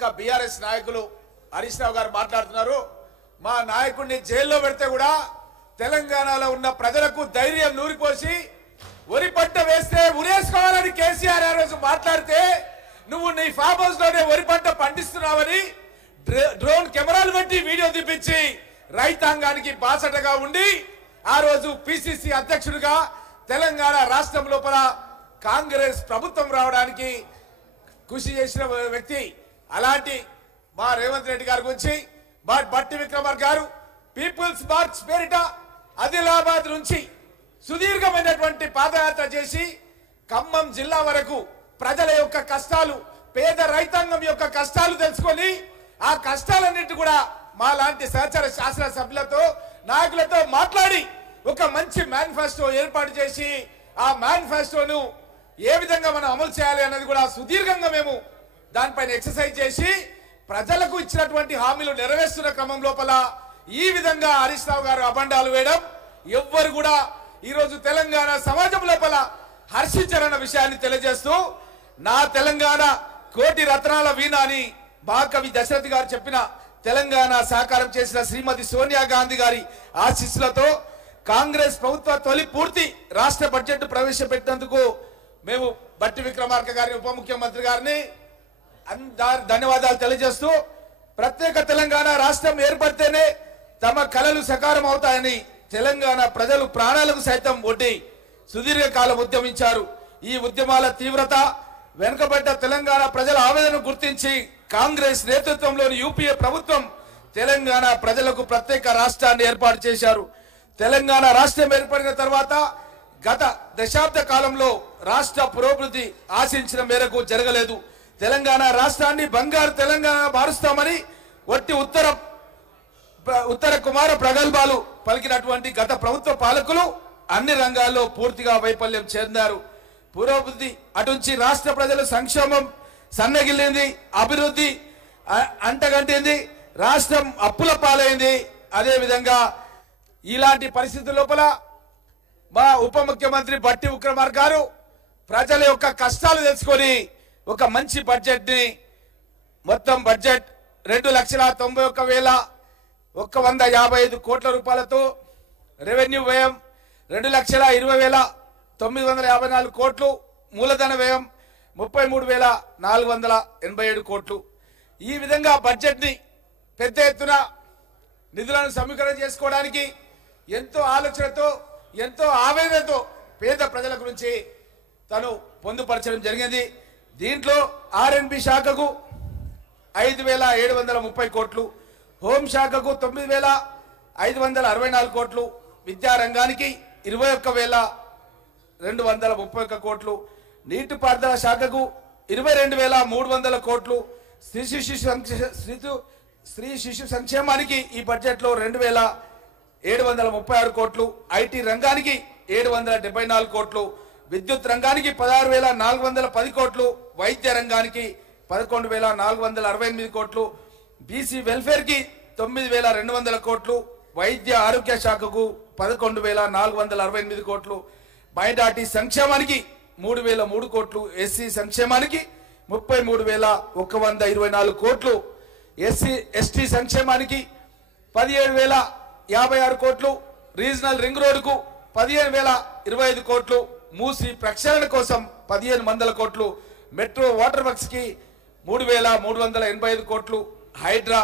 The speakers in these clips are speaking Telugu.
యొక్క బీఆర్ఎస్ నాయకులు హరీష్ రావు గారు మాట్లాడుతున్నారు. మా నాయకుడిని జైల్లో పెడితే కూడా తెలంగాణలో ఉన్న ప్రజలకు ధైర్యం నూరిపోసి వరి పంట వేస్తే ఉరేసుకోవాలని కేసీఆర్ ఆ రోజు మాట్లాడితే నువ్వు నీ ఫామ్ హౌస్ లోనే వరి పంట పండిస్తున్నావని డ్రోన్ కెమెరాలు పెట్టి వీడియో తీపించి రైతాంగానికి బాసటగా ఉండి ఆ రోజు పిసిసి అధ్యక్షుడిగా తెలంగాణ రాష్ట్రం లోపల కాంగ్రెస్ ప్రభుత్వం రావడానికి కృషి చేసిన వ్యక్తి. అలాంటి మా రేవంత్ రెడ్డి గారి గురించి మా బట్టి విక్రమార్క గారు పీపుల్స్ మార్చ్ పేరిట ఆదిలాబాద్ నుంచి సుదీర్ఘమైనటువంటి పాదయాత్ర చేసి ఖమ్మం జిల్లా వరకు ప్రజల యొక్క కష్టాలు, పేద రైతాంగం యొక్క కష్టాలు తెలుసుకొని ఆ కష్టాలన్నింటి కూడా మా లాంటి సహచర శాసన సభ్యులతో నాయకులతో మాట్లాడి ఒక మంచి మేనిఫెస్టో ఏర్పాటు చేసి ఆ మేనిఫెస్టోను ఏ విధంగా మనం అమలు చేయాలి అన్నది కూడా సుదీర్ఘంగా మేము దానిపైన ఎక్సర్సైజ్ చేసి ప్రజలకు ఇచ్చినటువంటి హామీలు నెరవేరుస్తున్న క్రమం లోపల ఈ విధంగా హరీష్ రావు గారు అబండాలు వేయడం ఎవ్వరు కూడా ఈ రోజు తెలంగాణ సమాజం లోపల హర్షించారన్న విషయాన్ని తెలియజేస్తూ నా తెలంగాణ కోటి రత్నాల వీణ అని మహాకవి దశరథ్ గారు చెప్పిన తెలంగాణ సాకారం చేసిన శ్రీమతి సోనియా గాంధీ గారి ఆశీస్సులతో కాంగ్రెస్ ప్రభుత్వ తొలి పూర్తి రాష్ట్ర బడ్జెట్ ప్రవేశపెట్టినందుకు మేము బట్టి విక్రమార్క గారి ఉప ముఖ్యమంత్రి గారిని ధన్యవాదాలు తెలియజేస్తూ ప్రత్యేక తెలంగాణ రాష్ట్రం ఏర్పడితేనే తమ కలలు సకారం అవుతాయని తెలంగాణ ప్రజలు ప్రాణాలకు సైతం ఒడ్డి సుదీర్ఘకాలం ఉద్యమించారు. ఈ ఉద్యమాల తీవ్రత, వెనుకబడ్డ తెలంగాణ ప్రజల ఆవేదనను గుర్తించి కాంగ్రెస్ నేతృత్వంలోని యూపీఏ ప్రభుత్వం తెలంగాణ ప్రజలకు ప్రత్యేక రాష్ట్రాన్ని ఏర్పాటు చేశారు. తెలంగాణ రాష్ట్రం ఏర్పడిన తర్వాత గత దశాబ్ద కాలంలో రాష్ట్ర పురోభివృద్ధి ఆశించిన మేరకు జరగలేదు. తెలంగాణ రాష్ట్రాన్ని బంగారు తెలంగాణ మారుస్తామని ఒట్టి ఉత్తర కుమార ప్రగల్భాలు పలికినటువంటి గత ప్రభుత్వ పాలకులు అన్ని రంగాల్లో పూర్తిగా వైఫల్యం చెందారు. పురోభివృద్ధి అటుంచి రాష్ట్ర ప్రజల సంక్షేమం సన్నగిల్లింది, అభివృద్ధి అంటగంటింది, రాష్ట్రం అప్పుల పాలైంది. అదేవిధంగా ఇలాంటి పరిస్థితుల లోపల మా ఉప ముఖ్యమంత్రి బట్టి విక్రమార్క గారు ప్రజల యొక్క కష్టాలు తెలుసుకొని ఒక మంచి బడ్జెట్ ని మొత్తం బడ్జెట్ 2,91,155 కోట్ల రూపాయలతో రెవెన్యూ వ్యయం 2,20,954 కోట్లు, మూలధన వ్యయం 33,487 కోట్లు. ఈ విధంగా బడ్జెట్ ని పెద్ద ఎత్తున నిధులను సమీకరణ చేసుకోవడానికి ఎంతో ఆలోచనతో, ఎంతో ఆవేదనతో పేద ప్రజల గురించి తను పొందుపరచడం జరిగింది. దీంట్లో R&B శాఖకు 5,730 కోట్లు, హోం శాఖకు 9,564 కోట్లు, విద్యారంగానికి 21,231 కోట్లు, నీటిపారుదల శాఖకు 22,300 కోట్లు, స్త్రీ శిశు సంక్షేమానికి ఈ బడ్జెట్ లో 2,736 కోట్లు, ఐటీ రంగానికి 774 కోట్లు, విద్యుత్ రంగానికి 16,410 కోట్లు, వైద్య రంగానికి 11,468 కోట్లు, బీసీ వెల్ఫేర్ కి 9,200 కోట్లు, వైద్య ఆరోగ్య శాఖకు 11,468 కోట్లు, మైనార్టీ సంక్షేమానికి 3,003 కోట్లు, ఎస్సీ సంక్షేమానికి 33,124 కోట్లు, ఎస్సీ ఎస్టీ సంక్షేమానికి 17,056 కోట్లు, రీజనల్ రింగ్ రోడ్డుకు 15,025 కోట్లు, మూసి ప్రక్షాళన కోసం 1,500 కోట్లు, మెట్రో వాటర్ వర్క్స్ కి 3,385 కోట్లు, హైడ్రా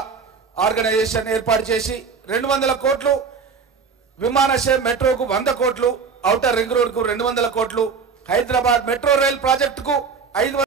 ఆర్గనైజేషన్ ఏర్పాటు చేసి 200 కోట్లు, విమానాశ్రయం మెట్రోకు 100 కోట్లు, ఔటర్ రింగ్ రోడ్ కు 200 కోట్లు, హైదరాబాద్ మెట్రో రైల్ ప్రాజెక్టుకు 500